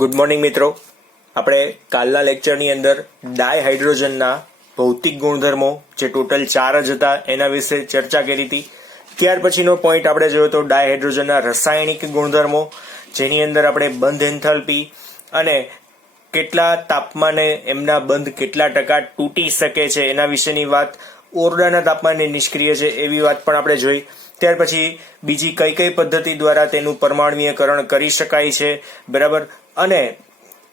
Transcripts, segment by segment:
Good morning મિત્રો. આપણે કાલના લેક્ચરની અંદર ડાયહાઇડ્રોજનના ભૌતિક ગુણધર્મો જે ટોટલ 4 જ હતા એના વિશે ચર્ચા કરી હતી. ત્યાર પછીનો પોઈન્ટ આપણે જોયો તો ડાયહાઇડ્રોજનના રાસાયણિક ગુણધર્મો, જેની અંદર આપણે બંધ એન્થાલ્પી અને કેટલા તાપમાને એમના બંધ કેટલા ટકા તૂટી શકે છે એના વિશેની વાત, ઓરડાના તાપમાને નિષ્ક્રિય છે એવી વાત પણ આપણે જોઈ. ત્યાર પછી બીજી કઈ કઈ પદ્ધતિ દ્વારા તેનું પરમાણ્વીયકરણ કરી શકાય છે, બરાબર, અને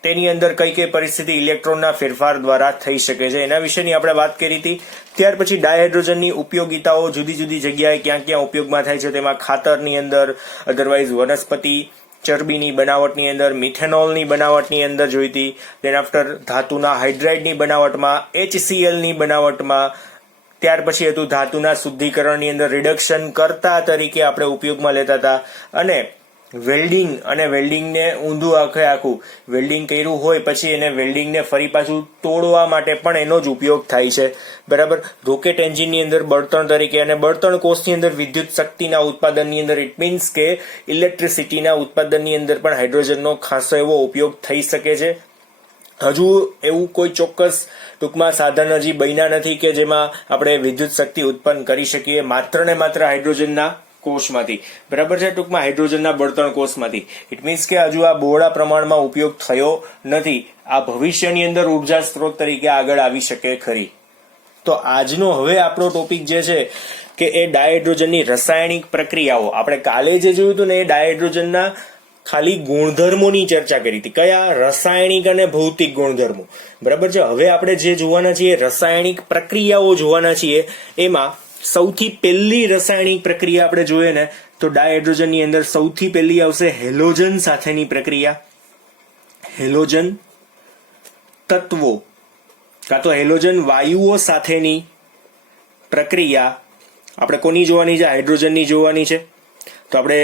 તેની અંદર કઈ કઈ પરિસ્થિતિ ઇલેક્ટ્રોનના ફેરફાર દ્વારા થઈ શકે છે એના વિશેની આપણે વાત કરી હતી. ત્યાર પછી ડાયહાઇડ્રોજનની ઉપયોગિતાઓ, જુદી જુદી જગ્યાએ ક્યાં ક્યાં ઉપયોગમાં થાય છે તેમાં ખાતરની અંદર, અધરવાઇઝ વનસ્પતિ ચરબીની બનાવટની અંદર, મિથેનોલની બનાવટની અંદર જોઈ હતી. દેન આફ્ટર ધાતુના હાઇડ્રાઇડની બનાવટમાં, HClની બનાવટમાં. ત્યાર પછી હતું ધાતુના શુદ્ધિકરણની અંદર રિડક્શન કરતા તરીકે આપણે ઉપયોગમાં લેતા હતા. અને વેલ્ડિંગ, અને વેલ્ડિંગને ઊંધું આખું વેલ્ડિંગ કર્યું હોય પછી એને વેલ્ડિંગને ફરી પાછું તોડવા માટે પણ એનો જ ઉપયોગ થાય છે, બરાબર. રોકેટ એન્જિનની અંદર બળતણ તરીકે, અને બળતણ કોષની અંદર વિદ્યુત શક્તિના ઉત્પાદનની અંદર, ઇટ મીન્સ કે ઇલેક્ટ્રિસિટીના ઉત્પાદનની અંદર પણ હાઇડ્રોજનનો ખાસો એવો ઉપયોગ થઈ શકે છે. હજુ એવું કોઈ ચોક્કસ ટૂંકમાં સાધન હજી બન્યા નથી કે જેમાં આપણે વિદ્યુત શક્તિ ઉત્પન્ન કરી શકીએ માત્ર ને માત્ર હાઇડ્રોજનના કોષમાંથી, બરાબર છે, ટૂંકમાં હાઇડ્રોજનના બળતણ કોષમાંથી. ઇટ મીન્સ કે હજુ આ બહોળા પ્રમાણમાં ઉપયોગ થયો નથી. આ ભવિષ્યની અંદર ઉર્જા સ્ત્રોત તરીકે આગળ આવી શકે ખરી. તો આજનો હવે આપણો ટોપિક જે છે કે એ ડાયહાઇડ્રોજનની રાસાયણિક પ્રક્રિયાઓ. આપણે કાલે જે જોયું હતું ને એ ડાયહાઇડ્રોજનના ખાલી ગુણધર્મોની ચર્ચા કરી હતી, કયા રાસાયણિક અને ભૌતિક ગુણધર્મો, બરાબર છે. હવે આપણે જે જોવાના છીએ રાસાયણિક પ્રક્રિયાઓ જોવાના છીએ. એમાં સૌથી પહેલી રાસાયણિક પ્રક્રિયા આપણે જોઈએ ને તો ડાયહાઇડ્રોજનની અંદર સૌથી પહેલી આવશે હેલોજન સાથેની પ્રક્રિયા. હેલોજન તત્વો કાં તો હેલોજન વાયુઓ સાથેની પ્રક્રિયા આપણે કોની જોવાની છે? હાઇડ્રોજનની જોવાની છે. તો આપણે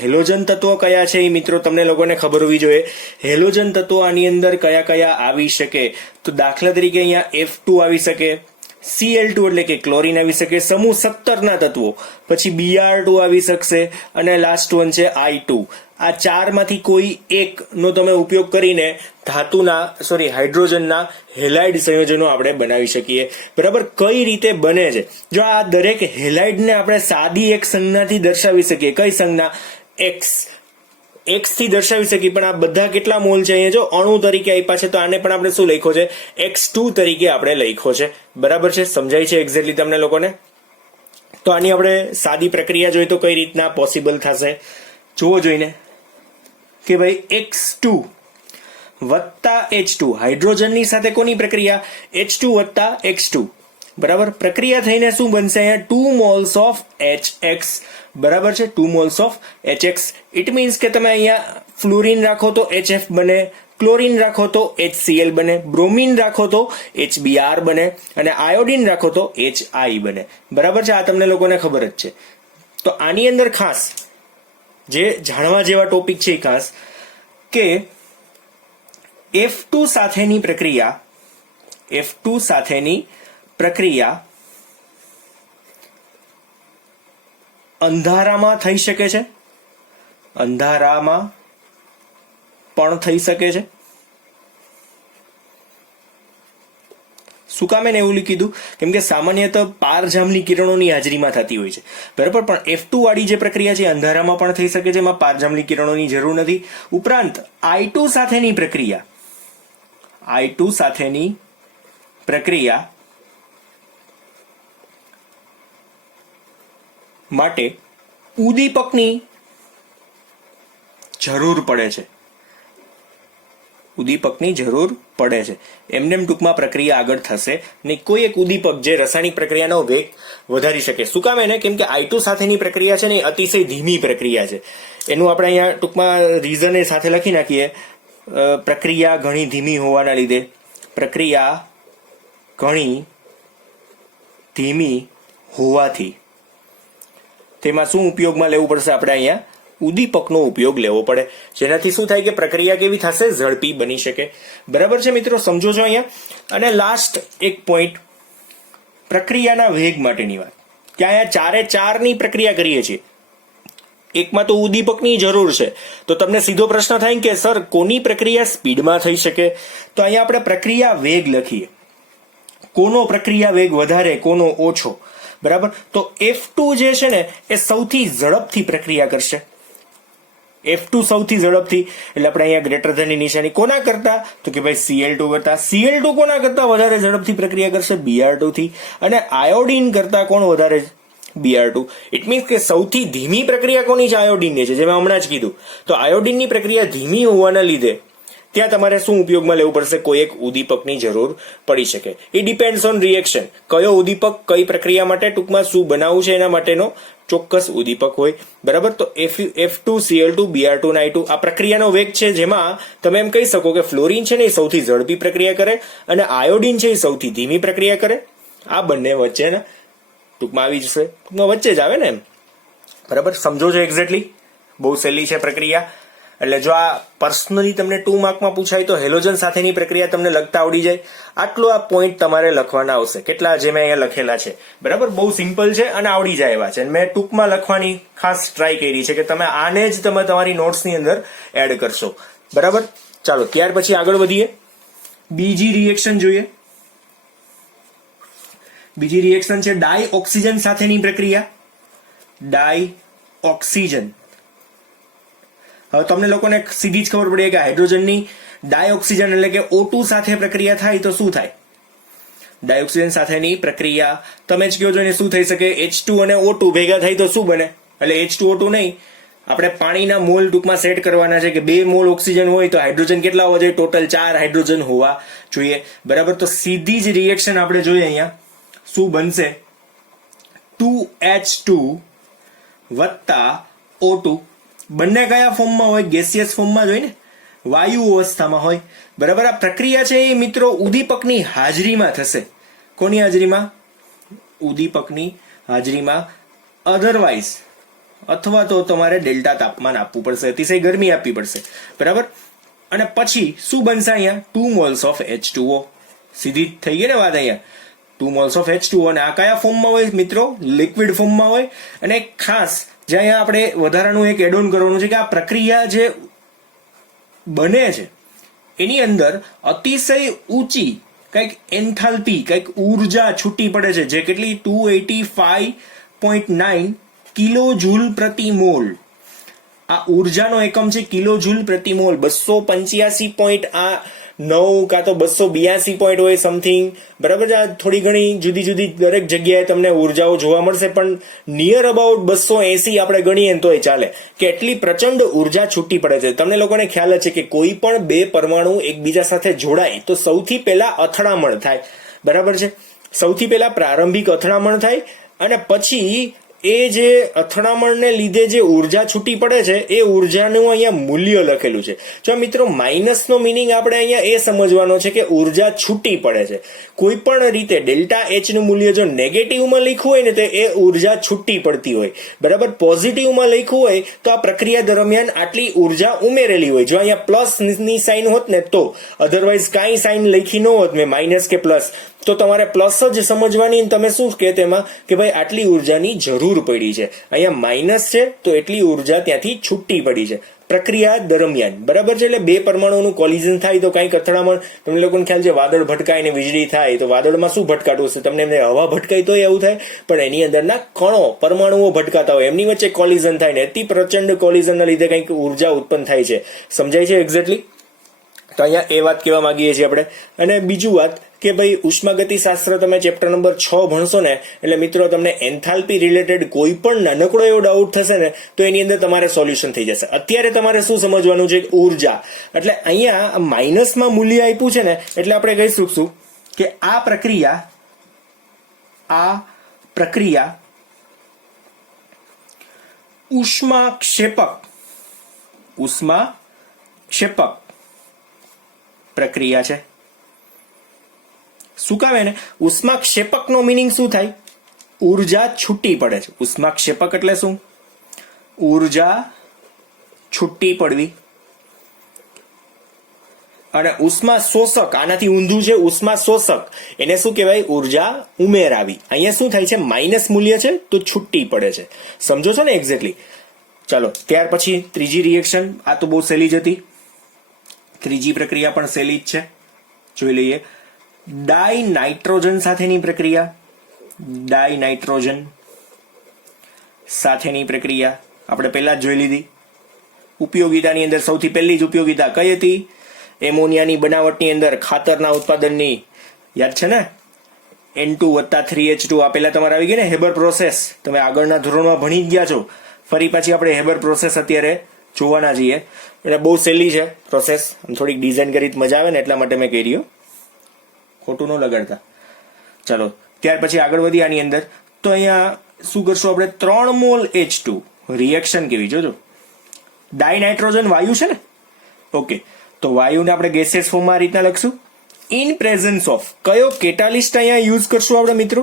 હેલોજન તત્વો કયા છે એ મિત્રો તમને લોકોને ખબર હોવી જોઈએ. હેલોજન તત્વો આની અંદર કયા કયા આવી શકે? તો દાખલા તરીકે અહીંયા F2 આવી શકે, Cl2 એટલે કે ક્લોરીન આવી શકે, સમૂહ 17 ના તત્વો, પછી Br2 આવી શકશે, અને લાસ્ટ વન છે I2. આ 4 માંથી કોઈ એક નો તમે ઉપયોગ કરીને હાઇડ્રોજનના હેલાઇડ સંયોજનો આપણે બનાવી શકીએ, બરાબર. કઈ રીતે બને છે? જો આ દરેક હેલાઇડને આપણે સાદી એક સંજ્ઞાથી દર્શાવી શકીએ. કઈ સંજ્ઞા? x થી દર્શાવી શકીએ. પણ આ બધા કેટલા મોલ છે? અહીંયા જો અણુ તરીકે આપ્યા છે તો આને પણ આપણે શું લખ્યો છે? x2 તરીકે આપણે લખ્યો છે, બરાબર છે. સમજાય છે એક્ઝેક્ટલી તમને લોકોને? તો આની આપણે સાદી પ્રક્રિયા જોઈએ તો કઈ રીતના પોસિબલ થશે જુઓ જોઈને કે ભાઈ x2 વત્તા H2, હાઇડ્રોજનની સાથે કોની પ્રક્રિયા? H2 વત્તા X2, બરાબર. પ્રક્રિયા થઈને શું બનશે? અહીંયા 2 મોલ્સ ઓફ HX, બરાબર છે, 2 moles of HX. It means કે તમે અહીંયા ફ્લોરિન રાખો તો HF બને, ક્લોરીન રાખો તો HCl બને, બ્રોમિન રાખો તો HBr બને, અને આયોડિન રાખો તો HI બને, બરાબર છે. આ તમને લોકોને ખબર જ છે. તો આની અંદર ખાસ જે જાણવા જેવા ટોપિક છે ખાસ કે F2 સાથેની પ્રક્રિયા અંધારામાં થઈ શકે છે, અંધારામાં પણ થઈ શકે છે. શું કામ એને એવું કીધું? કેમ કે સામાન્યતઃ પારજામની કિરણોની હાજરીમાં થતી હોય છે, બરાબર. પણ F2 વાળી જે પ્રક્રિયા છે અંધારામાં પણ થઈ શકે છે, એમાં પારજામની કિરણોની જરૂર નથી. ઉપરાંત I2 સાથેની પ્રક્રિયા માટે ઉદ્દીપકની જરૂર પડે છે. એમને ટૂંકમાં પ્રક્રિયા આગળ થશે નહીં. કોઈ એક ઉદ્દીપક જે રાસાયણિક પ્રક્રિયાનો વેગ વધારી શકે. શું કામ એને? કેમ કે I2 સાથેની પ્રક્રિયા છે ને એ અતિશય ધીમી પ્રક્રિયા છે. એનું આપણે અહીંયા ટૂંકમાં રીઝન એ સાથે લખી નાખીએ. પ્રક્રિયા ઘણી ધીમી હોવાના લીધે, પ્રક્રિયા ઘણી ધીમી હોવાથી તેમાં શું ઉપયોગમાં લેવું પડશે? આપણે અહીંયા ઉદ્દીપકનો ઉપયોગ લેવો પડે, જેનાથી શું થાય કે પ્રક્રિયા કેવી થશે? ઝડપી બની શકે, બરાબર છે મિત્રો? સમજો છો અહીંયા? અને લાસ્ટ એક પોઈન્ટ, પ્રક્રિયાના વેગ માટેની વાત. કે અહીંયા 4 ની પ્રક્રિયા કરીએ છીએ એકમાં તો ઉદ્દીપકની જરૂર છે. તો તમને સીધો પ્રશ્ન થાય કે સર કોની પ્રક્રિયા સ્પીડમાં થઈ શકે? તો અહીંયા આપણે પ્રક્રિયા વેગ લખીએ. કોનો પ્રક્રિયા વેગ વધારે, કોનો ઓછો, બરાબર? તો F2 જે છે ને એ સૌથી ઝડપથી પ્રક્રિયા કરશે. F2 સૌથી ઝડપથી, એટલે આપણે અહીંયા ગ્રેટર ધેનની નિશાની કોના કરતા? તો કે ભાઈ Cl2 કરતા. Cl2 કોના કરતા વધારે ઝડપથી પ્રક્રિયા કરશે? Br2 થી. અને આયોડીન કરતા કોણ વધારે? Br2. ઇટ મીન્સ કે સૌથી ધીમી પ્રક્રિયા કોની છે? આયોડીનની છે, જે મેં હમણાં જ કીધું. તો આયોડીનની પ્રક્રિયા ધીમી હોવાના લીધે ત્યાં તમારે શું ઉપયોગમાં લેવું પડશે? કોઈ એક ઉદ્દીપકની જરૂર પડી શકે. એ ડિપેન્ડ્સ ઓન રિએક્શન. કયો ઉદ્દીપક કઈ પ્રક્રિયા માટે, ટૂંકમાં શું બનાવવું છે એના માટેનો ચોક્કસ ઉદ્દીપક હોય, બરાબર? તો F2, Cl2, Br2 અને I2 આ પ્રક્રિયાનો વેગ છે, જેમાં તમે એમ કહી શકો કે ફ્લોરિન છે ને એ સૌથી ઝડપી પ્રક્રિયા કરે અને આયોડીન છે એ સૌથી ધીમી પ્રક્રિયા કરે. આ બંને વચ્ચેના ટૂંકમાં આવી જશે, વચ્ચે જ આવે ને એમ, બરાબર? સમજો છો એક્ઝેક્ટલી? બહુ સહેલી છે પ્રક્રિયા. એટલે જો આ પર્સનલી તમને 2 માર્કમાં પૂછાય તો હેલોજન સાથેની પ્રક્રિયા તમને લખતા આવડી જાય. આટલો આ પોઈન્ટ તમારે લખવાના આવશે. કેટલા જે મેં અહીંયા લખેલા છે, બરાબર? બહુ સિમ્પલ છે અને આવડી જાય એવા છે. મેં ટૂંકમાં લખવાની ખાસ ટ્રાય કરી છે કે તમે આને જ તમે તમારી નોટ્સની અંદર એડ કરશો, બરાબર? ચાલો ત્યાર પછી આગળ વધીએ. બીજી રિએક્શન જોઈએ. બીજી રિએક્શન છે ડાય ઓક્સિજન સાથેની પ્રક્રિયા. ડાય ઓક્સિજન. હવે તમને લોકોને સીધી જ ખબર પડી કે હાઇડ્રોજનની ડાયઓક્સિજન એટલે કે O2 સાથે પ્રક્રિયા થાય તો શું થાય? ડાયોક્સિજન સાથેની પ્રક્રિયા તમે જ કહો છો એને શું થઈ શકે? H2 અને O2 ભેગા થાય તો શું બને? એટલે H2O2 નહીં, આપણે પાણીના મોલ ટૂંકમાં સેટ કરવાના છે કે 2 મોલ ઓક્સિજન હોય તો હાઇડ્રોજન કેટલા હોવા જોઈએ? ટોટલ 4 હાઇડ્રોજન હોવા જોઈએ, બરાબર? તો સીધી જ રિએક્શન આપણે જોઈએ અહીંયા શું બનશે? 2H2 વત્તા O2. બંને કયા ફોર્મમાં હોય? ગેસિયસ ફોર્મમાં જ હોય ને, વાયુ અવસ્થામાં હોય, બરાબર? આ પ્રક્રિયા છે એ મિત્રો ઉદ્દીપકની હાજરીમાં થશે. કોની હાજરીમાં? ઉદ્દીપકની હાજરીમાં. અધરવાઇઝ અથવા તો તમારે ડેલ્ટા તાપમાન આપવું પડશે, અતિશય ગરમી આપવી પડશે, બરાબર? અને પછી શું બનશે અહીંયા? 2 મોલ્સ ઓફ H2O. સીધી થઈ ગઈ ને વાત અહીંયા? 2 મોલ્સ ઓફ H2O. અને આ કયા ફોર્મમાં હોય મિત્રો? લિક્વિડ ફોર્મમાં હોય. અને ખાસ જે અહીંયા આપણે વધારાનું એક એડ ઓન કરવાનું છે કે આ પ્રક્રિયા જે બને છે એની અંદર અતિશય ઊંચી કંઈક એન્થાલ્પી, કંઈક ઉર્જા છૂટી પડે છે, જે કેટલી? 285.9 કિલો જૂલ પ્રતિ મોલ. આ ઉર્જાનો એકમ છે કિલો જૂલ પ્રતિ મોલ. 285.9 કાં તો 282 પોઈન્ટ હોય સમથિંગ, બરાબર? આ થોડી ઘણી જુદી જુદી દરેક જગ્યાએ તમને ઉર્જાઓ જોવા મળશે, પણ નિયર અબાઉટ 280 આપણે ગણીએ તોય ચાલે કે એટલી પ્રચંડ ઉર્જા છૂટી પડે છે. તમને લોકોને ખ્યાલ છે કે કોઈ પણ 2 પરમાણુ એકબીજા સાથે જોડાય તો સૌથી પહેલા અથડામણ થાય, બરાબર છે? સૌથી પહેલા પ્રારંભિક અથડામણ થાય અને પછી એ જે અથડામણને લીધે જે ઉર્જા છૂટી પડે છે એ ઉર્જાનું અહીંયા મૂલ્ય લખેલું છે. જો મિત્રો માઇનસનો મિનિંગ આપણે અહીંયા એ સમજવાનો છે કે ઉર્જા છૂટી પડે છે. કોઈ પણ રીતે ડેલ્ટા H નું મૂલ્ય જો નેગેટિવમાં લખ્યું હોય ને તો એ ઉર્જા છૂટી પડતી હોય, બરાબર? પોઝિટિવમાં લખ્યું હોય તો આ પ્રક્રિયા દરમિયાન આટલી ઉર્જા ઉમેરેલી હોય. જો અહીંયા પ્લસ ની સાઇન હોત ને તો, અધરવાઇઝ કાંઈ સાઇન લખી ન હોત મેં, માઇનસ કે પ્લસ, તો તમારે પ્લસ જ સમજવાની. તમે શું કે તેમાં કે ભાઈ આટલી ઉર્જાની જરૂર પડી છે. અહીંયા માઇનસ છે તો એટલી ઉર્જા ત્યાંથી છૂટી પડી છે પ્રક્રિયા દરમિયાન, બરાબર છે? એટલે 2 પરમાણુનું કોલિઝન થાય તો કંઈક અથડામણ. તમને લોકોને ખ્યાલ છે વાદળ ભટકાય ને વીજળી થાય તો વાદળમાં શું ભટકાતું હશે? તમને એમને હવા ભટકાય તો એવું થાય, પણ એની અંદરના કણો, પરમાણુઓ ભટકાતા હોય, એમની વચ્ચે કોલિઝન થાય ને અતિ પ્રચંડ કોલિઝનના લીધે કંઈક ઉર્જા ઉત્પન્ન થાય છે. સમજાય છે એક્ઝેક્ટલી? તો અહીંયા એ વાત કહેવા માંગીએ છીએ આપણે. અને બીજું વાત કે ભાઈ ઉષ્માગતિશાસ્ત્ર તમે ચેપ્ટર નંબર 6 ભણશો ને એટલે મિત્રો તમને એન્થાલ્પી રિલેટેડ કોઈ પણ નાનકડો એવો ડાઉટ થશે ને તો એની અંદર તમારે સોલ્યુશન થઈ જશે. અત્યારે તમારે શું સમજવાનું છે? ઉર્જા. એટલે અહીંયા માઇનસમાં મૂલ્ય આપ્યું છે ને એટલે આપણે કહી શકશું કે આ પ્રક્રિયા ઉષ્માક્ષેપક પ્રક્રિયા છે. શું કાવે ને? ઉષ્માક્ષેપકનો મિનિંગ શું થાય? ઉર્જા છૂટી પડે છે. ઉષ્માક્ષેપક એટલે શું? ઉર્જા છૂટી પડવી. અને ઉષ્મા શોષક આનાથી ઊંધું છે. ઉષ્મા શોષક એને શું કહેવાય? ઉર્જા ઉમેરાવી. અહીંયા શું થાય છે? માઇનસ મૂલ્ય છે તો છૂટી પડે છે. સમજો છો ને એક્ઝેક્ટલી? ચાલો ત્યાર પછી ત્રીજી રિએક્શન, આ તો બહુ સહેલી જ હતી. ત્રીજી પ્રક્રિયા પણ સહેલી જ છે, જોઈ લઈએ. ડાય નાઇટ્રોજન સાથેની પ્રક્રિયા, ડાય નાઇટ્રોજન સાથેની પ્રક્રિયા આપણે પહેલા જ જોઈ લીધી. ઉપયોગિતાની અંદર સૌથી પહેલી જ ઉપયોગિતા કઈ હતી? એમોનિયાની બનાવટની અંદર ખાતરના ઉત્પાદનની, યાદ છે ને? N2+3H2 આ પહેલા તમારે આવી ગઈ ને હેબર પ્રોસેસ, તમે આગળના ધોરણમાં ભણી જ ગયા છો. ફરી પાછી આપણે હેબર પ્રોસેસ અત્યારે જોવાના છીએ. એટલે બહુ સહેલી છે પ્રોસેસ, થોડીક ડિઝાઇન કરી મજા આવે ને એટલા માટે મેં કહી રહ્યો, ખોટું ન લગાડતા. ચાલો ત્યાર પછી આગળ વધી આની અંદર. તો અહીંયા શું કરશું આપણે? 3 મોલ H2 રિએક્શન કેવી જોજો. ડાય નાઇટ્રોજન વાયુ છે ને, ઓકે. તો વાયુને આપણે ગેસિયસ ફોર્મમાં આ રીતના લખશું. ઇન પ્રેઝન્સ ઓફ કયો કેટાલિસ્ટ અહીંયા યુઝ કરશું આપણે મિત્રો?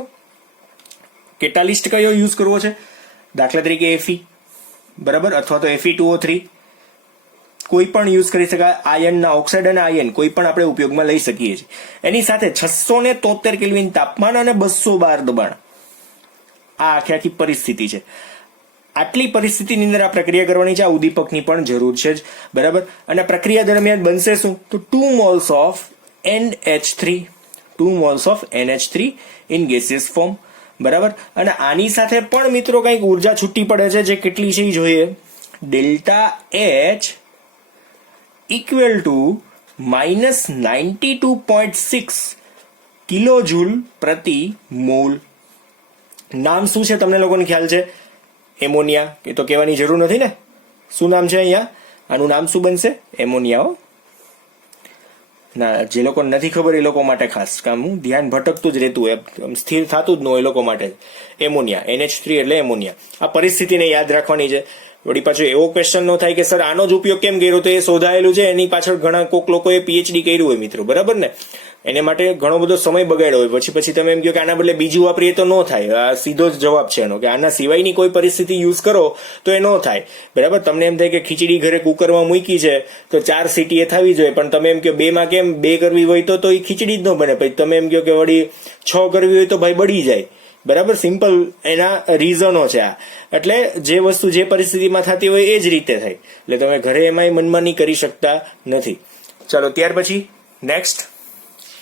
કેટાલિસ્ટ કયો યુઝ કરવો છે? દાખલા તરીકે Fe, બરાબર, અથવા તો Fe2O3, કોઈ પણ યુઝ કરી શકાય. આયનના ઓક્સાઇડ અને આયન કોઈ પણ આપણે ઉપયોગમાં લઈ શકીએ છીએ. એની સાથે 673 કેલ્વિન તાપમાન અને 200 બાર દબાણ. આ આખી પરિસ્થિતિ છે. આટલી પરિસ્થિતિની અંદર આ પ્રક્રિયા કરવાની છે. આ ઉદ્દીપકની પણ જરૂર છે જ, બરાબર. અને પ્રક્રિયા દરમિયાન બનશે શું? તો 2 moles of NH3, 2 moles of NH3 in gaseous form, બરાબર. અને આની સાથે પણ મિત્રો કંઈક ઉર્જા છૂટી પડે છે, જે કેટલી છે એ જોઈએ. ડેલ્ટા H ઇક્વલ ટુ -92.6 કિલોજૂલ પ્રતિ મોલ. નામ શું છે તમને લોકોને ખ્યાલ છે? એમોનિયા. એ તો કહેવાની જરૂર નથી ને. શું નામ છે અહીંયા? આનું નામ શું બનશે? એમોનિયા. ના, જે લોકો નથી ખબર એ લોકો માટે ખાસ કામ, ધ્યાન ભટકતું જ રહેતું હોય, સ્થિર થતું જ ન હોય એ લોકો માટે. એમોનિયા, NH3 એટલે એમોનિયા. આ પરિસ્થિતિને યાદ રાખવાની છે. વળી પાછો એવો ક્વેશ્ચન ન થાય કે સર આનો જ ઉપયોગ કેમ કર્યો? તો એ શોધાયેલું છે, એની પાછળ ઘણા કોક લોકોએ PhD કર્યું હોય મિત્રો, બરાબર ને? એને માટે ઘણો બધો સમય બગાડ્યો હોય. પછી તમે એમ કહો કે આના બદલે બીજું વાપરીએ તો ન થાય. આ સીધો જ જવાબ છે એનો, કે આના સિવાયની કોઈ પરિસ્થિતિ યુઝ કરો તો એ ન થાય, બરાબર. તમને એમ થાય કે ખીચડી ઘરે કુકરમાં મૂકી છે તો 4 સીટી એ થવી જોઈએ, પણ તમે એમ કહો 2 માં કેમ 2 કરવી હોય તો એ ખીચડી જ ન બને. પછી તમે એમ કહો કે વળી 6 કરવી હોય તો ભાઈ બળી જાય, બરાબર. સિમ્પલ એના રીઝનો છે આ. એટલે જે વસ્તુ જે પરિસ્થિતિમાં થતી હોય એ જ રીતે થાય. એટલે તમે ઘરે એમાંય મનમાની કરી શકતા નથી. ચાલો ત્યાર પછી નેક્સ્ટ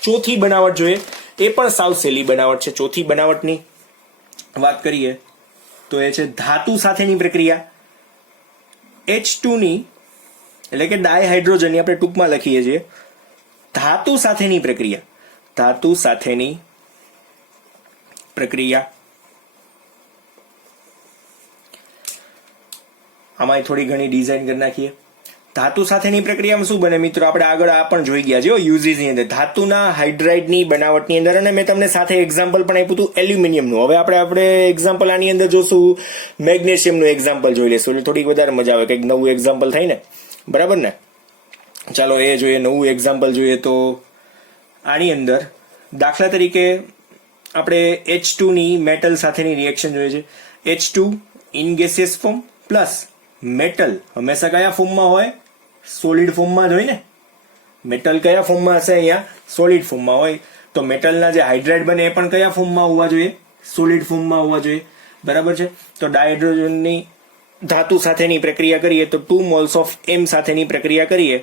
ચોથી બનાવટ જોઈએ. એ પણ સાવ સહેલી બનાવટ છે. ચોથી બનાવટની વાત કરીએ તો એ છે ધાતુ સાથેની પ્રક્રિયા. H2 ની એટલે કે ડાયહાઇડ્રોજનની આપણે ટૂંકમાં લખીએ છીએ. ધાતુ સાથેની પ્રક્રિયા, ધાતુ સાથેની પ્રક્રિયા. આમાં થોડી ઘણી ડિઝાઇન કરી નાખીએ. ધાતુ સાથેની પ્રક્રિયામાં શું બને મિત્રો? આપણે આગળ આ પણ જોઈ ગયા છે યુઝીસની અંદર, ધાતુના હાઇડ્રાઇડની બનાવટની અંદર. અને મેં તમને સાથે એક્ઝામ્પલ પણ આપ્યું હતું એલ્યુમિનિયમનું. હવે આપણે એક્ઝામ્પલ આની અંદર જોશું મેગ્નેશિયમનું એક્ઝામ્પલ જોઈ લેશું, એટલે થોડીક વધારે મજા આવે, કંઈક નવું એક્ઝામ્પલ થાય ને, બરાબર ને? ચાલો એ જોઈએ, નવું એક્ઝામ્પલ જોઈએ. તો આની અંદર દાખલા તરીકે આપણે H2 ની મેટલ સાથેની રિએક્શન જોઈએ છે. H2 in gaseous form plus metal હંમેશા કયા ફોર્મમાં હોય? સોલિડ ફોર્મમાં જ હોય ને. મેટલ કયા ફોર્મમાં હશે? અહીંયા સોલિડ ફોર્મમાં હોય. તો મેટલના જે હાઇડ્રાઇડ બને એ પણ કયા ફોર્મમાં હોવા જોઈએ? સોલિડ ફોર્મમાં હોવા જોઈએ, બરાબર છે. તો ડાયહાઇડ્રોજનની ધાતુ સાથેની પ્રક્રિયા કરીએ તો 2 મોલ્સ ઓફ M સાથેની પ્રક્રિયા કરીએ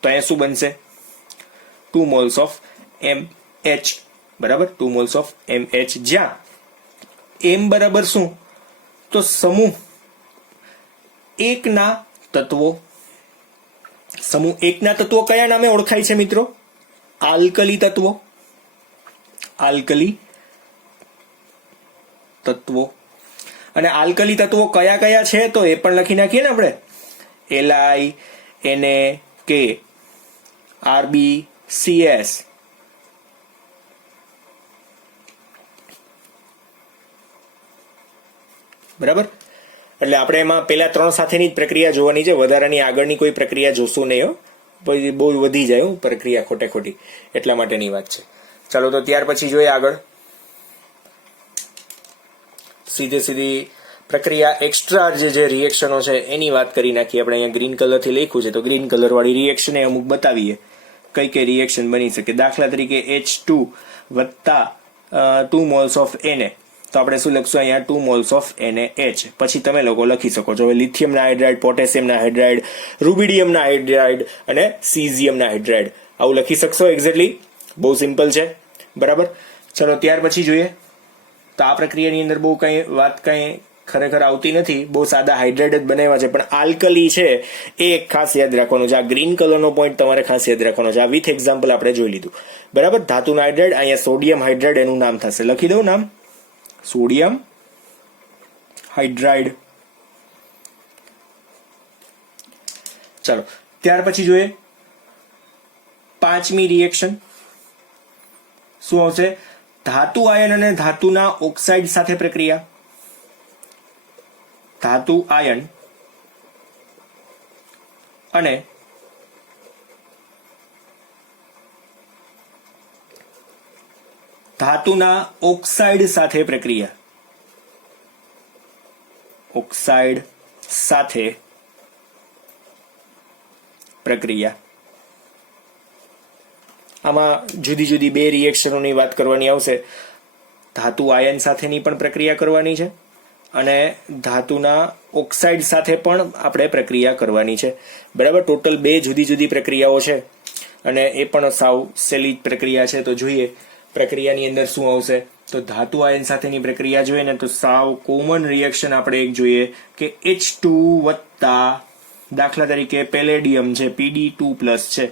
તો અહીંયા શું બનશે? 2 મોલ્સ ઓફ MH, બરાબર. 2 મોલ્સ ઓફ MH, જ્યાં M બરાબર શું? તો સમૂહ એકના તત્વો. સમૂહ એકના તત્વો કયા નામે ઓળખાય છે મિત્રો? આલ્કલી તત્વો. આલ્કલી તત્વો. અને આલ્કલી તત્વો કયા કયા છે તો એ પણ લખી નાખીએ ને આપણે. Li, Na, K, Rb, CS. બરાબર. એટલે આપણે એમાં પેલા 3 સાથેની જ પ્રક્રિયા જોવાની છે, વધારાની આગળની કોઈ પ્રક્રિયા જોશું નહીં. પછી બહુ વધી જાય પ્રક્રિયા ખોટે ખોટી, એટલા માટેની વાત છે. ચાલો તો ત્યાર પછી જોઈએ આગળ. સીધી પ્રક્રિયા એક્સ્ટ્રા જે રિએક્શનો છે એની વાત કરી નાખીએ. આપણે અહીંયા ગ્રીન કલરથી લખ્યું છે તો ગ્રીન કલર વાળી રિએક્શન અમુક બતાવીએ કઈ કઈ રિએક્શન બની શકે. દાખલા તરીકે H2 વત્તા 2 મોલ્સ ઓફ Na. તો આપણે શું લખશું અહીંયા 2 મોલ્સ ઓફ NaH. પછી તમે લોકો લખી શકો છો હવે લિથિયમના હાઇડ્રાઇડ, પોટેશિયમના હાઇડ્રાઇડ, રૂબિડિયમના હાઇડ્રાઇડ અને સીઝિયમના હાઇડ્રાઇડ. આવું લખી શકશો એક્ઝેક્ટલી. બહુ સિમ્પલ છે, બરાબર. ચલો ત્યાર પછી જોઈએ તો આ પ્રક્રિયાની અંદર બહુ કઈ ખરેખર આવતી નથી. બહુ સાદા હાઇડ્રેટ જ બનાવ્યા છે, પણ આલ્કલી છે એ ખાસ યાદ રાખવાનું છે. આ ગ્રીન કલરનો પોઈન્ટ તમારે ખાસ યાદ રાખવાનો છે. આ વિથ એક્ઝામ્પલ આપણે જોઈ લીધું, બરાબર. ધાતુના હાઇડ્રેટ, અહીંયા સોડિયમ હાઇડ્રેટ એનું નામ થશે. લખી દઉં નામ, સોડિયમ હાઇડ્રાઇડ. ચાલો ત્યાર પછી જોઈએ પાંચમી રિએક્શન. શું આવશે? ધાતુ આયન અને ધાતુના ઓક્સાઇડ સાથે પ્રક્રિયા. ધાતુ આયન અને ધાતુના ઓક્સાઇડ સાથે પ્રક્રિયા. ઓક્સાઇડ સાથે પ્રક્રિયા. આમાં જુદી જુદી બે રિએક્શનોની વાત કરવાની આવશે. ધાતુ આયન સાથેની પણ પ્રક્રિયા કરવાની છે અને ધાતુના ઓક્સાઇડ સાથે પણ આપણે પ્રક્રિયા કરવાની છે, બરાબર. ટોટલ બે જુદી જુદી પ્રક્રિયાઓ છે અને એ પણ સાવ સહેલી પ્રક્રિયા છે. તો જોઈએ પ્રક્રિયાની અંદર શું આવશે. તો ધાતુ આયન સાથેની પ્રક્રિયા જોઈએ ને તો સાવ કોમન રિએક્શન આપણે એક જોઈએ કે H2 વત્તા દાખલા તરીકે પેલેડિયમ છે, Pd2+ છે,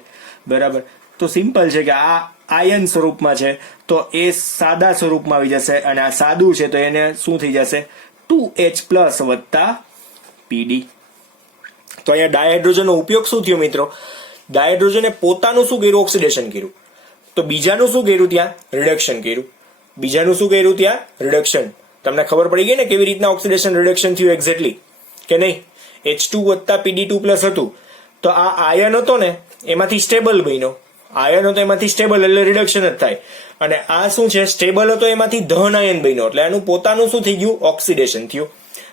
બરાબર. તો સિમ્પલ છે કે આ આયન સ્વરૂપમાં છે તો એ સાદા સ્વરૂપમાં આવી જશે અને આ સાદું છે તો એને શું થઈ જશે? 2H+ વત્તા Pd. તો અહીંયા ડાયહાઇડ્રોજનનો ઉપયોગ શું થયો મિત્રો? ડાયહાઇડ્રોજને પોતાનું શું કર્યું? ઓક્સિડેશન કર્યું. તો બીજાનું શું કર્યું? ત્યાં રિડક્શન કર્યું. બીજાનું શું કર્યું? ત્યાં રિડક્શન. તમને ખબર પડી ગઈ ને કેવી રીતના ઓક્સિડેશન રિડક્શન થયું એક્ઝેક્ટલી કે નહીં? H2 વત્તા Pd2+ હતું તો આ આયન હતો ને એમાંથી સ્ટેબલ બન્યો. આયન હતો એમાંથી સ્ટેબલ એટલે રિડક્શન જ થાય. અને આ શું છે? સ્ટેબલ હતો એમાંથી ધન આયન બન્યો એટલે આનું પોતાનું શું થઈ ગયું? ઓક્સિડેશન થયું,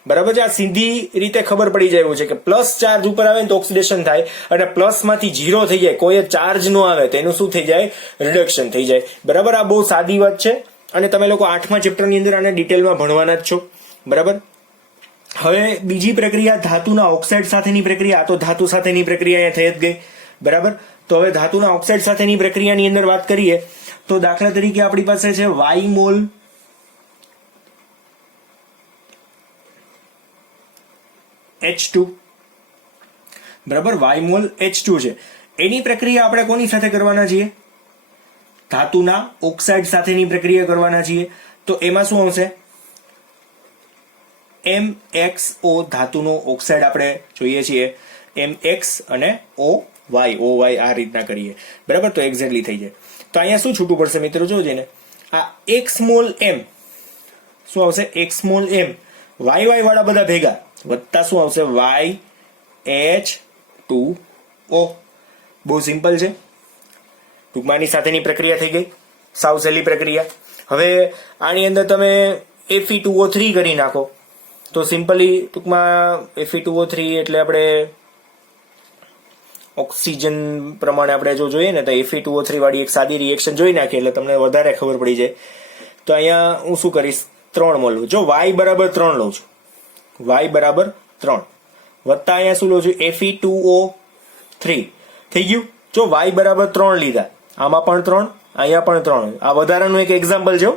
બરાબર છે. આ સીધી રીતે ખબર પડી જાય એવું છે કે પ્લસ ચાર્જ ઉપર આવે ને તો ઓક્સિડેશન થાય અને પ્લસ માંથી 0 થઈ જાય, કોઈ ચાર્જ નો આવે તો એનું શું થઈ જાય? રિડક્શન થઈ જાય, બરાબર. આ બહુ સાદી વાત છે અને તમે લોકો 8મા ચેપ્ટરની અંદર આને ડિટેલમાં ભણવાના જ છો, બરાબર. હવે બીજી પ્રક્રિયા ધાતુના ઓક્સાઇડ સાથેની પ્રક્રિયા. તો ધાતુ સાથેની પ્રક્રિયા અહીંયા થઈ જ ગઈ, બરાબર. તો હવે ધાતુના ઓક્સાઇડ સાથેની પ્રક્રિયાની અંદર વાત કરીએ તો દાખલા તરીકે આપણી પાસે છે વાયમોલ H2, બરાબર. વાયમોલ H2 છે. એની પ્રક્રિયા આપણે કોની સાથે કરવાના છીએ? ધાતુના ઓક્સાઇડ સાથેની પ્રક્રિયા કરવાના છીએ. તો એમાં શું આવશે? MXO ધાતુનો ઓક્સાઇડ આપણે જોઈએ છીએ. MX અને OY આ રીતના કરીએ, બરાબર. તો એક્ઝેક્ટલી થઈ જાય. તો અહીંયા શું છૂટું પડશે મિત્રો? જોજે ને આ X મોલ M શું આવશે? X મોલ M YY વાળા બધા ભેગા વત્તા શું આવશે? YH2O. બહુ સિમ્પલ છે. ટૂંકમાંની સાથેની પ્રક્રિયા થઈ ગઈ, સાવ સહેલી પ્રક્રિયા. હવે આની અંદર તમે Fe2O3 કરી નાખો તો સિમ્પલી ટૂંકમાં Fe2O3 એટલે આપણે ઓક્સિજન પ્રમાણે આપણે જો જોઈએ ને તો Fe2O3 વાળી એક સાદી રિએક્શન જોઈ નાખીએ એટલે તમને વધારે ખબર પડી જાય. તો અહીંયા હું શું કરીશ? 3 મોલ. જો Y બરાબર 3 લઉં છું, Y બરાબર 3 વત્તા અહીંયા શું લઉં છું? Fe2O3 થઈ ગયું. જો Y બરાબર 3 લીધા, આમાં પણ 3, અહીંયા પણ 3. આ વધારાનું એક એક્ઝામ્પલ છે.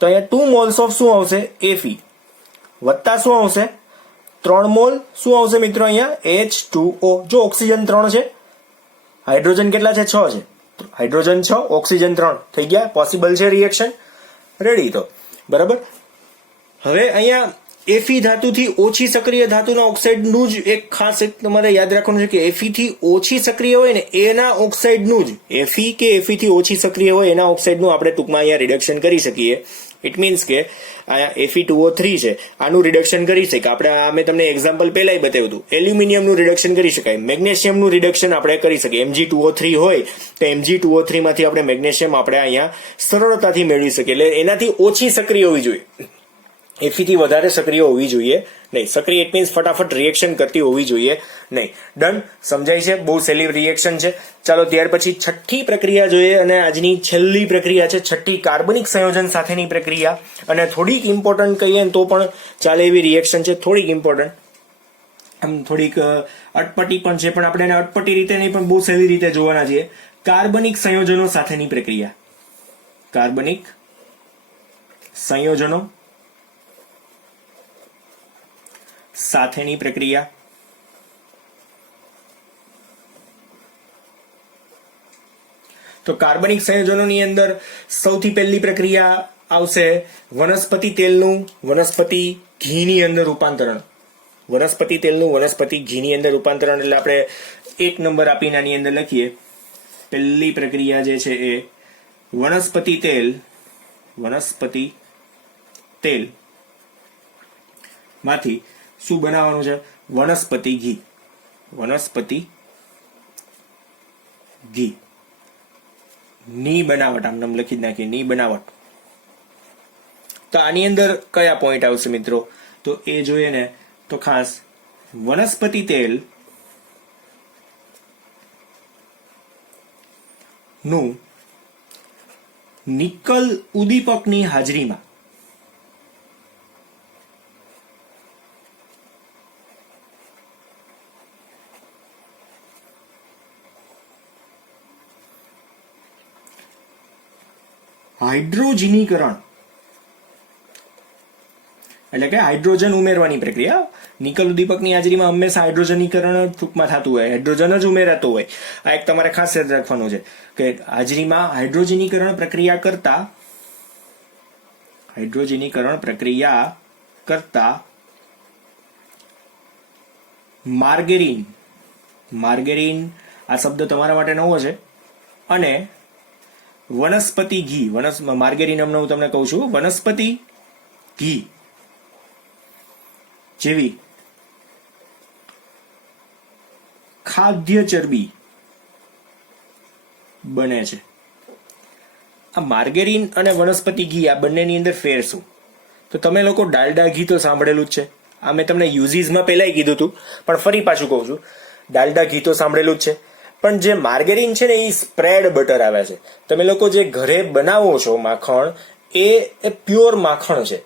તો અહીંયા 2 મોલ્સ ઓફ શું આવશે? Fe વત્તા શું આવશે? 3 મોલ શું આવશે મિત્રો? અહીંયા H2O. જો ઓક્સિજન 3 છે, હાઇડ્રોજન કેટલા છે? 6 છે. હાઇડ્રોજન 6, ઓક્સિજન 3 થઈ ગયા. પોસિબલ છે રિએક્શન, રેડી. તો બરાબર. હવે અહીંયા Fe ધાતુથી ઓછી સક્રિય ધાતુના ઓક્સાઇડનું જ એક ખાસ એક તમારે યાદ રાખવાનું છે કે Fe થી ઓછી સક્રિય હોય ને એના ઓક્સાઇડનું જ Fe થી ઓછી સક્રિય હોય એના ઓક્સાઇડનું આપણે ટૂંકમાં અહીંયા રિડક્શન કરી શકીએ. ઇટ મીન્સ કે અહીંયા Fe2O3 છે, આનું રિડક્શન કરી શકાય આપણે. આ મેં તમને એક્ઝામ્પલ પહેલાય બતાવ્યું હતું. એલ્યુમિનિયમનું રિડક્શન કરી શકાય, મેગ્નેશિયમનું રિડક્શન આપણે કરી શકીએ. Mg2O3 હોય તો Mg2O3 માંથી આપણે મેગ્નેશિયમ આપણે અહીંયા સરળતાથી મેળવી શકીએ. એટલે એનાથી ઓછી સક્રિય હોવી જોઈએ. FE થી વધારે સક્રિય હોવી જોઈએ નહીં. સક્રિય ઇટ મીન્સ ફટાફટ રિએક્શન કરતી હોવી જોઈએ નહીં. ડન, સમજાય છે? બહુ સહેલી રિએક્શન છે. ચાલો ત્યાર પછી છઠ્ઠી પ્રક્રિયા જોઈએ, અને આજની છેલ્લી પ્રક્રિયા છે છઠ્ઠી, કાર્બનિક સંયોજન સાથેની પ્રક્રિયા. અને થોડીક ઇમ્પોર્ટન્ટ કહીએ તો પણ ચાલે એવી રિએક્શન છે, થોડીક ઇમ્પોર્ટન્ટ, આમ થોડીક અટપટી પણ છે, પણ આપણે એને અટપટી રીતે નહીં પણ બહુ સહેલી રીતે જોવાના છીએ. કાર્બનિક સંયોજનો સાથેની પ્રક્રિયા. કાર્બનિક સંયોજનો સાથેની પ્રક્રિયા. તો કાર્બનિક સંયોજનોની અંદર સૌથી પહેલી પ્રક્રિયા આવશે વનસ્પતિ તેલનું વનસ્પતિ ઘીની અંદર રૂપાંતરણ. વનસ્પતિ તેલનું વનસ્પતિ ઘીની અંદર રૂપાંતરણ એટલે આપણે 1 નંબર આપીને આની અંદર લખીએ. પહેલી પ્રક્રિયા જે છે એ વનસ્પતિ તેલ માંથી શું બનાવવાનું છે? વનસ્પતિ ઘી. વનસ્પતિ ઘી ની બનાવટ, આમ નામ લખી જ નાખીએ, ની બનાવટ. તો આની અંદર કયા પોઈન્ટ આવશે મિત્રો? તો એ જોઈએ ને તો ખાસ વનસ્પતિ તેલ નું નિકલ ઉદ્દીપકની હાજરીમાં હાઇડ્રોજનીકરણ એટલે કે હાઇડ્રોજન ઉમેરવાની પ્રક્રિયા. નિકલ ઉદ્દીપકની હાજરીમાં હંમેશા હાઇડ્રોજનીકરણ ટૂંકમાં થતું હોય, હાઇડ્રોજન જ ઉમેરાતું હોય. આ એક તમારે ખાસ યાદ રાખવાનું છે કે હાજરીમાં હાઇડ્રોજનીકરણ પ્રક્રિયા કરતા માર્ગેરીન આ શબ્દ તમારા માટે નવો છે, અને વનસ્પતિ ઘી, માર્ગેરીન હમણાં હું તમને કહું છું, વનસ્પતિ ઘી જેવી ખાદ્ય ચરબી બને છે. આ માર્ગેરીન અને વનસ્પતિ ઘી આ બંનેની અંદર ફેર શું? તો તમે લોકો ડાલડા ઘી તો સાંભળેલું જ છે. આ મેં તમને યુઝીસમાં પહેલાય કીધું હતું, પણ ફરી પાછું કહું છું, ડાલડા ઘી તો સાંભળેલું જ છે. પણ જે માર્ગેરીન છે ને એ સ્પ્રેડ બટર આવે છે. તમે લોકો જે ઘરે બનાવો છો માખણ, એ પ્યોર માખણ છે.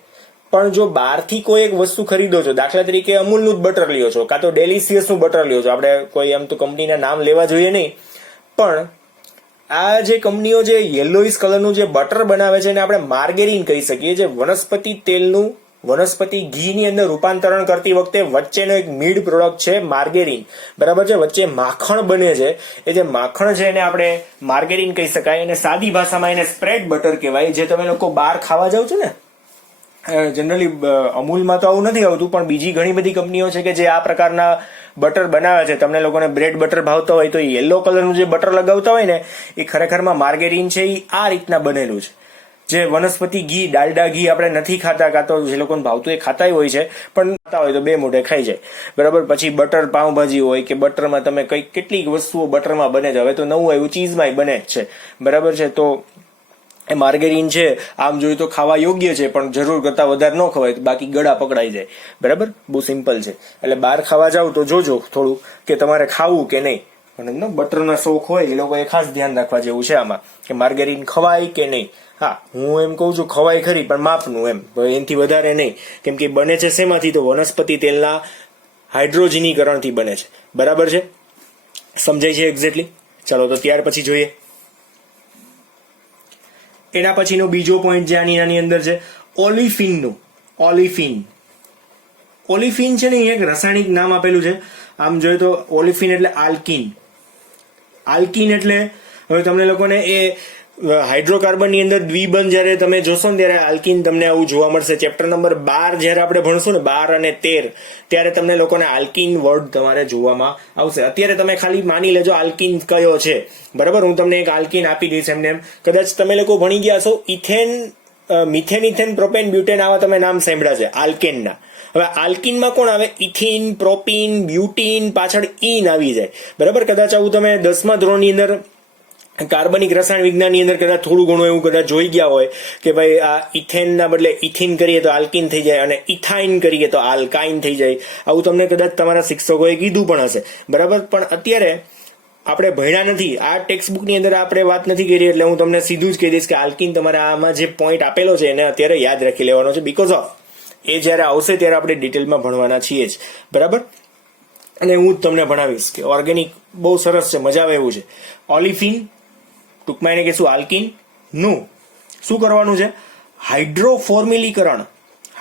પણ જો બહારથી કોઈ એક વસ્તુ ખરીદો છો, દાખલા તરીકે અમૂલનું જ બટર લ્યો છો, કાં તો ડેલિશિયસનું બટર લ્યો છો, આપણે કોઈ એમ તો કંપનીના નામ લેવા જોઈએ નહીં, પણ આ જે કંપનીઓ જે યેલોઇશ કલરનું જે બટર બનાવે છે એને આપણે માર્ગેરીન કહી શકીએ. જે વનસ્પતિ તેલનું વનસ્પતિ ઘીની અંદર રૂપાંતરણ કરતી વખતે વચ્ચેનો એક મિડ પ્રોડક્ટ છે માર્ગેરીન, બરાબર છે? વચ્ચે માખણ બને છે, એ જે માખણ છે એને આપણે માર્ગેરીન કહી શકાય. અને સાદી ભાષામાં એને સ્પ્રેડ બટર કહેવાય. જે તમે લોકો બહાર ખાવા જાવ છો ને, જનરલી અમૂલમાં તો આવું નથી આવતું, પણ બીજી ઘણી બધી કંપનીઓ છે કે જે આ પ્રકારના બટર બનાવે છે. તમને લોકોને બ્રેડ બટર ભાવતા હોય તો યલો કલરનું જે બટર લગાવતા હોય ને, એ ખરેખરમાં માર્ગેરીન છે. એ આ રીતના બનેલું છે. જે વનસ્પતિ ઘી, ડાલડા ઘી આપણે નથી ખાતા, કાં તો જે લોકોને ભાવતું એ ખાતા હોય છે, પણ ખાતા હોય તો 2 મોઢે ખાઈ જાય, બરાબર? પછી બટર પાઉંભાજી હોય કે બટરમાં તમે કેટલીક વસ્તુઓ બટરમાં બને છે. હવે તો નવું આવ્યું, ચીઝમાં બને જ છે, બરાબર છે? તો એ માર્ગેરીન છે, આમ જોયું તો ખાવા યોગ્ય છે, પણ જરૂર કરતા વધારે ન ખવાય, બાકી ગળા પકડાઈ જાય, બરાબર? બહુ સિમ્પલ છે. એટલે બહાર ખાવા જાવ તો જોજો થોડું કે તમારે ખાવું કે નહીં. અને બટરના શોખ હોય એ લોકોએ ખાસ ધ્યાન રાખવા જેવું છે આમાં, કે માર્ગેરીન ખવાય કે નહીં. હા, હું એમ કહું છું ખવાય ખરી, પણ માપનું, એમ એનાથી વધારે નહીં. કેમ કે બને છે શેમાંથી? તો વનસ્પતિ તેલના હાઇડ્રોજનીકરણથી બને છે, બરાબર છે? સમજાય છે એક્ઝેક્ટલી? ચાલો તો ત્યાર પછી જોઈએ. એના પછીનો બીજો પોઈન્ટ જે આની અંદર છે ઓલિફિનનું. ઓલિફિન છે ને, એક રાસાયણિક નામ આપેલું છે. આમ જોઈએ તો ઓલિફિન એટલે આલ્કિન. એટલે હવે તમને લોકોને એ હાઇડ્રોકાર્બનની અંદર દ્વિબંધ જ્યારે તમે જોશો ને ત્યારે આલ્કિન તમને આવું જોવા મળશે. ચેપ્ટર નંબર 12 જ્યારે આપણે ભણશું ને, 12 અને 13, ત્યારે તમને લોકોને આલ્કિન વર્ડ તમારે જોવામાં આવશે. અત્યારે તમે ખાલી માની લેજો આલ્કિન કયો છે, બરાબર? હું તમને એક આલ્કિન આપી દઈશ એમને એમ. કદાચ તમે લોકો ભણી ગયા છો ઇથેન, મિથેન, પ્રોપેન, બ્યુટેન, આવા તમે નામ સાંભળ્યા છે આલ્કેનના. હવે આલ્કિનમાં કોણ આવે? ઇથિન, પ્રોપીન, બ્યુટીન, પાછળ ઈન આવી જાય, બરાબર? કદાચ આવું તમે 10મા ધોરણની અંદર કાર્બનિક રસાયણ વિજ્ઞાનની અંદર કદાચ થોડું ઘણું એવું કદાચ જોઈ ગયા હોય કે ભાઈ આ ઇથેનના બદલે ઇથિન કરીએ તો આલ્કિન થઈ જાય અને ઇથાઇન કરીએ તો આલ્કાઇન થઈ જાય. આવું તમને કદાચ તમારા શિક્ષકોએ કીધું પણ હશે, બરાબર. પણ અત્યારે આપણે ભણ્યા નથી, આ ટેક્સ્ટ બુકની અંદર આપણે વાત નથી કરી, એટલે હું તમને સીધું જ કહી દઈશ કે આલ્કિન તમારે આમાં જે પોઈન્ટ આપેલો છે એને અત્યારે યાદ રાખી લેવાનો છે, બીકોઝ ઓફ એ જ્યારે આવશે ત્યારે આપણે ડિટેલમાં ભણવાના છીએ જ, બરાબર. અને હું જ તમને ભણાવીશ કે ઓર્ગેનિક બહુ સરસ છે, મજા આવે એવું છે. ઓલિફિન ટૂંકમાં એને કહેશું આલ્કિન નું શું કરવાનું છે? હાઇડ્રોફોર્મિલીકરણ.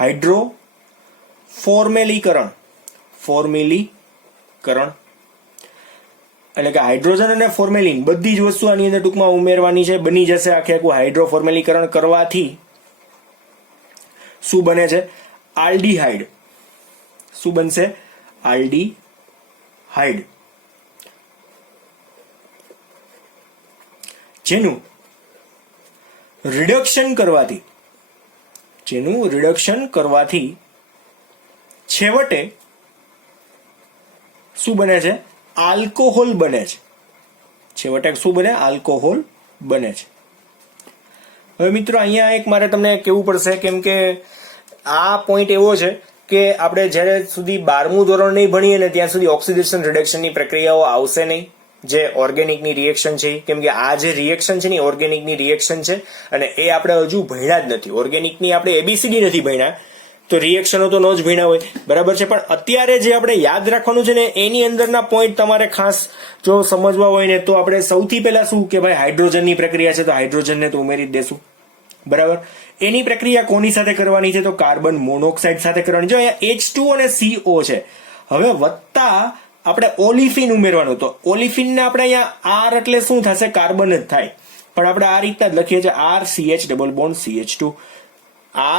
હાઇડ્રોફોર્મેલીકરણ, ફોર્મિલીકરણ એટલે કે હાઇડ્રોજન અને ફોર્મેલિન બધી જ વસ્તુ આની અંદર ટૂંકમાં ઉમેરવાની છે. બની જશે આખે આખું હાઇડ્રોફોર્મેલીકરણ કરવાથી શું બને છે? આલ્ડીહાઇડ. શું બનશે? આલ્ડીહાઇડ, જેનું રિડક્શન કરવાથી છેવટે શું બને છે? આલ્કોહોલ બને છે. છેવટે શું બને? આલ્કોહોલ બને છે. હવે મિત્રો અહીંયા એક મારે તમને કહેવું પડશે, કેમ કે આ પોઈન્ટ એવો છે કે આપણે જ્યારે સુધી 12મું ધોરણ નહીં ભણીએ ને ત્યાં સુધી ઓક્સિડેશન રિડક્શનની પ્રક્રિયાઓ આવશે નહીં, જે ઓર્ગેનિકની રિએક્શન છે. કેમ કે આ જે રિએક્શન છે ને ઓર્ગેનિકની રિએક્શન છે અને એ આપણે હજુ ભણ્યા જ નથી. ઓર્ગેનિકની આપણે એબીસીડી નથી ભણ્યા, તો રિએક્શનો તો ન જ ભણ્યા હોય, બરાબર છે. પણ અત્યારે જે આપણે યાદ રાખવાનું છે ને એની અંદરના પોઈન્ટ તમારે ખાસ જો સમજવા હોય ને તો આપણે સૌથી પહેલા શું કે ભાઈ હાઇડ્રોજનની પ્રક્રિયા છે તો હાઇડ્રોજનને તો ઉમેરી જ દેશું, બરાબર. એની પ્રક્રિયા કોની સાથે કરવાની છે? તો કાર્બન મોનોક્સાઇડ સાથે કરવાની. જો અહીંયા H2 અને CO છે, હવે વત્તા આપણે ઓલિફિન ઉમેરવાનું. તો ઓલિફિનને આપણે અહીંયા R એટલે શું થશે? કાર્બન જ થાય, પણ આપણે આ રીતના જ લખીએ છીએ RCH double bond CH2,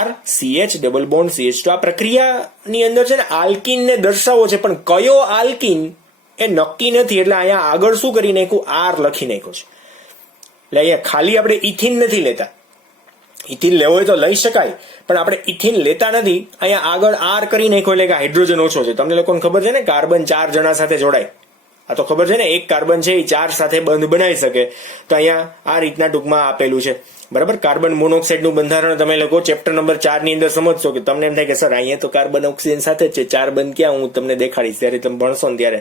RCH double bond CH2. આ પ્રક્રિયાની અંદર છે ને આલ્કિન ને દર્શાવો છે, પણ કયો આલ્કિન એ નક્કી નથી, એટલે અહીંયા આગળ શું કરી નાખ્યું? R લખી નાખ્યું છે. એટલે અહીંયા ખાલી આપણે ઇથિન નથી લેતા. ઇથિન લેવો હોય તો લઈ શકાય, પણ આપણે ઇથિન લેતા નથી. અહીંયા આગળ R કરી નાખ્યો એટલે કે હાઇડ્રોજન ઓછો છે. તમને લોકોને ખબર છે ને કાર્બન 4 જણા સાથે જોડાય, આ તો ખબર છે ને, એક કાર્બન છે એ 4 સાથે બંધ બનાવી શકે. તો અહીંયા આ રીતના ટૂંકમાં આપેલું છે, બરાબર. કાર્બન મોનોક્સાઇડનું બંધારણ તમે લોકો ચેપ્ટર નંબર 4 ની અંદર સમજશો કે તમને એમ થાય કે સર અહીંયા તો કાર્બન ઓક્સિજન સાથે જ છે, 4 બંધ ક્યાં? હું તમને દેખાડીશ ત્યારે તમે ભણશો ને ત્યારે,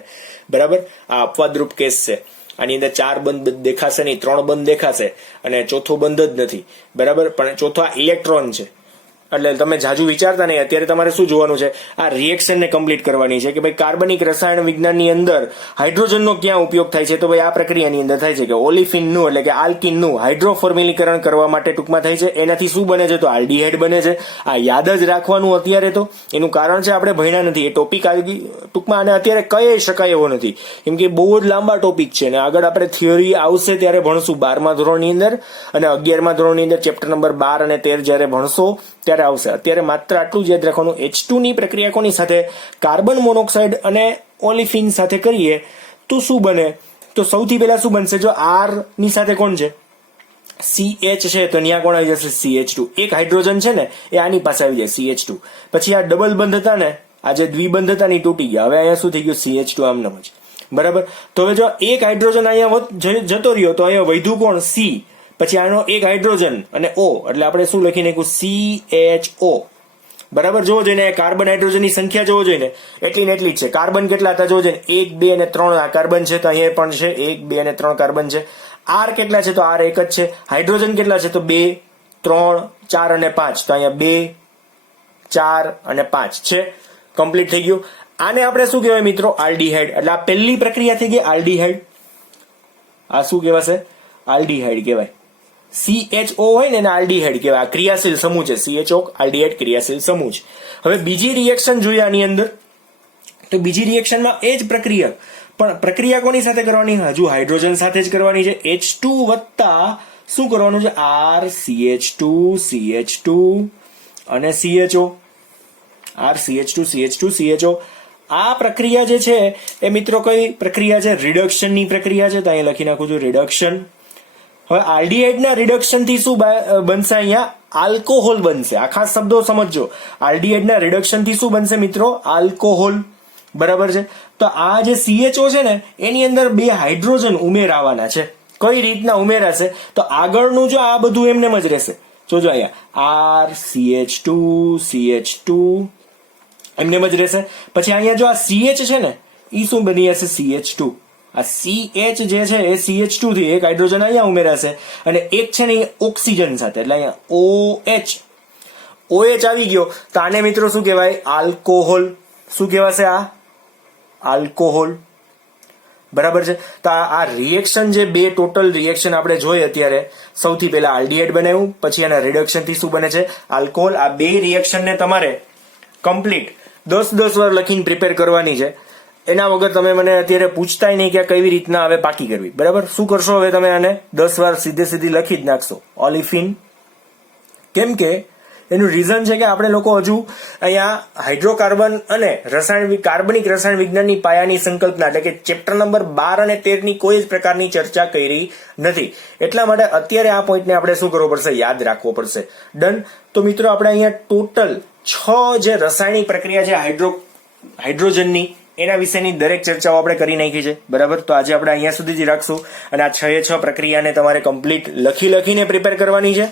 બરાબર. આ અપવાદરૂપ કેસ છે. આની અંદર 4 બંધ દેખાશે નહીં, 3 બંધ દેખાશે અને ચોથો બંધ જ નથી, બરાબર. પણ ચોથો આ ઇલેક્ટ્રોન છે, એટલે તમે જાજુ વિચારતા નહીં. અત્યારે તમારે શું જોવાનું છે? આ રિએક્શનને કમ્પ્લીટ કરવાની છે કે ભાઈ કાર્બનિક રસાયણ વિજ્ઞાનની અંદર હાઇડ્રોજનનો ક્યાં ઉપયોગ થાય છે? તો ભાઈ આ પ્રક્રિયાની અંદર થાય છે કે ઓલિફિનનું એટલે કે આલ્કિનનું હાઇડ્રોફોર્મિલીકરણ કરવા માટે ટૂંકમાં થાય છે. એનાથી શું બને છે? તો આલ્ડીહાઇડ બને છે. આ યાદ જ રાખવાનું અત્યારે, તો એનું કારણ છે આપણે ભણ્યા નથી. એ ટોપિક ટૂંકમાં આને અત્યારે કહી શકાય એવો નથી, કેમ કે બહુ જ લાંબા ટોપિક છે ને આગળ આપણે થિયરી આવશે ત્યારે ભણશું 12મા ધોરણની અંદર અને 11મા ધોરણની અંદર ચેપ્ટર નંબર 12 અને 13 જ્યારે ભણશો ત્યારે આવશે. અત્યારે માત્ર આટલું જ યાદ રાખવાનું. H2 ની પ્રક્રિયા કોની સાથે? કાર્બન મોનોક્સાઇડ અને ઓલિફિન સાથે કરીએ તો શું બને? તો સૌથી પહેલા શું બનશે? જો R ની સાથે કોણ છે? CH છે, તો ત્યાં કોણ આવી જશે? CH2. એક હાઇડ્રોજન છે ને એ આની પાસે આવી જાય CH2. પછી આ ડબલ બંધ હતા ને, આ જે દ્વિબંધ હતા ને તૂટી ગયા. હવે અહીંયા શું થઈ ગયું? CH2 આમનામ જ, બરાબર. તો હવે જો એક હાઇડ્રોજન અહીંયા જતો રહ્યો તો અહીંયા વધ્યું કોણ? C. પછી આનો એક હાઇડ્રોજન અને O, એટલે આપણે શું લખી નાખ્યું? CHO, બરાબર. જોવો જોઈને કાર્બન હાઇડ્રોજનની સંખ્યા જોવો જોઈએ ને એટલી ને એટલી જ છે. કાર્બન કેટલા હતા જોવો જોઈએ, 1 2 અને 3 આ કાર્બન છે, તો અહીંયા પણ છે 1 2 અને 3 કાર્બન છે. R કેટલા છે? તો R એક જ છે. હાઇડ્રોજન કેટલા છે? તો 2 3 4 અને 5, તો અહીંયા 2 4 અને 5 છે. કમ્પ્લીટ થઈ ગયું. આને આપણે શું કહેવાય મિત્રો? આલ્ડીહાઇડ. એટલે આ પહેલી પ્રક્રિયા થઈ ગઈ આલ્ડીહાઇડ. આ શું કહેવાશે? આલ્ડીહાઇડ કહેવાય. CHO હોય ને એને આલ્ડીહાઇડ કહેવાય. આ ક્રિયાશીલ સમૂહ છે. CHO આલ્ડીહાઇડ ક્રિયાશીલ સમૂહ છે. હવે બીજી રિએક્શન જોઈએ આની અંદર, તો બીજી રિએક્શનમાં એ જ પ્રક્રિયા, પણ પ્રક્રિયા કોની સાથે કરવાની? હજુ હાઇડ્રોજન સાથે જ કરવાની છે. H2 વત્તા શું કરવાનું છે? RCH2 CH2 અને CHO. RCH2 CHO. આ પ્રક્રિયા જે છે એ મિત્રો કઈ પ્રક્રિયા છે? રિડક્શનની પ્રક્રિયા છે. તો અહીં લખી નાખું છું રિડક્શન. હવે આલ્ડીહાઇડના રિડક્શન થી શું બનશે? અહીંયા આલ્કોહોલ બનશે. આ ખાસ શબ્દો સમજજો. આલ્ડીહાઇડના રિડક્શન થી શું બનશે મિત્રો? આલ્કોહોલ, બરાબર છે. તો આ જે CHO છે ને એની અંદર 2 હાઇડ્રોજન ઉમેરાવાના છે. કઈ રીતના ઉમેરાશે, તો આગળનું જો આ બધું એમનેમ જ રહેશે. જોજો અહીંયા RCH2 એમનેમ જ રહેશે. પછી અહીંયા જો આ CH છે ને એ શું બની જશે CH2. આ CH જે છે એ CH2 થી એક હાઇડ્રોજન અહીંયા ઉમેરાશે અને એક છે ને એ ઓક્સિજન સાથે, એટલે અહીંયા OH આવી ગયો. તો આને મિત્રો શું કહેવાય? આલ્કોહોલ. શું કહેવાશે? આ આલ્કોહોલ. બરાબર છે. તો આ રિએક્શન જે બે ટોટલ રિએક્શન આપણે જોઈએ અત્યારે, સૌથી પહેલા આલ્ડીહાઇડ બનાવ્યું, પછી એના રિડક્શન થી શું બને છે? આલ્કોહોલ. આ બે રિએક્શન ને તમારે કમ્પ્લીટ 10 વાર લખીને પ્રિપેર કરવાની છે. એના વગર તમે મને અત્યારે પૂછતાય નહીં કે કેવી રીતના હવે પાકી કરવી. બરાબર. શું કરશો હવે? તમે આને 10 વાર સીધી લખી જ નાખશો, ઓલિફિન. કેમ કે એનું રીઝન છે કે આપણે લોકો હજુ અહીંયા હાઇડ્રોકાર્બન અને કાર્બનિક રસાયણ વિજ્ઞાનની પાયાની સંકલ્પના એટલે કે ચેપ્ટર નંબર 12 અને 13 ની કોઈ જ પ્રકારની ચર્ચા કરી નથી. એટલા માટે અત્યારે આ પોઈન્ટને આપણે શું કરવો પડશે? યાદ રાખવો પડશે. ડન. તો મિત્રો આપણે અહીંયા ટોટલ 6 જે રાસાયણિક પ્રક્રિયા છે હાઇડ્રોજનની, એના વિશેની દરેક ચર્ચાઓ આપણે કરી નાખી છે. બરાબર. તો આજે આપણે અહીંયા સુધી જ રાખશું અને આ 6 પ્રક્રિયાને તમારે કમ્પ્લીટ લખીને પ્રિપેર કરવાની છે.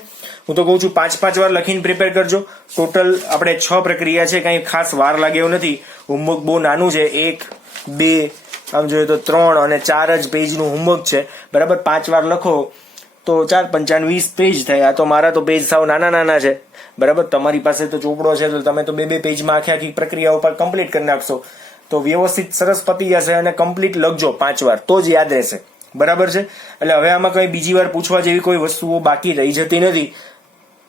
હું તો કહું છું 5 વાર લખીને પ્રિપેર કરજો. ટોટલ આપણે 6 પ્રક્રિયા છે, કઈ ખાસ વાર લાગે એવું નથી. હોમવર્ક બહુ નાનું છે, 1, 2, આમ જોઈએ તો 3 અને 4 જ પેજનું હોમવર્ક છે. બરાબર. 5 વાર લખો તો 4 × 5 = 20 પેજ થાય. આ તો મારા તો પેજ સાવ નાના છે. બરાબર. તમારી પાસે તો ચોપડો છે તો તમે તો 2 પેજમાં આખી પ્રક્રિયા ઉપર કમ્પ્લીટ કરી નાખશો. તો વ્યવસ્થિત સરસ પતી જશે અને કમ્પ્લીટ લખજો 5 વાર, તો જ યાદ રહેશે. બરાબર છે. એટલે હવે આમાં કઈ બીજી વાર પૂછવા જેવી કોઈ વસ્તુઓ બાકી રહી જતી નથી.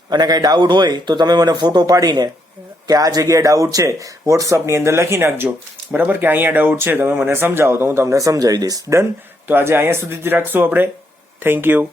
અને કઈ ડાઉટ હોય તો તમે મને ફોટો પાડીને કે આ જગ્યાએ ડાઉટ છે વોટ્સઅપની અંદર લખી નાખજો. બરાબર. કે અહીંયા ડાઉટ છે, તમે મને સમજાવો તો હું તમને સમજાવી દઈશ. ડન. તો આજે અહીંયા સુધી જ રાખશું આપણે. Thank you.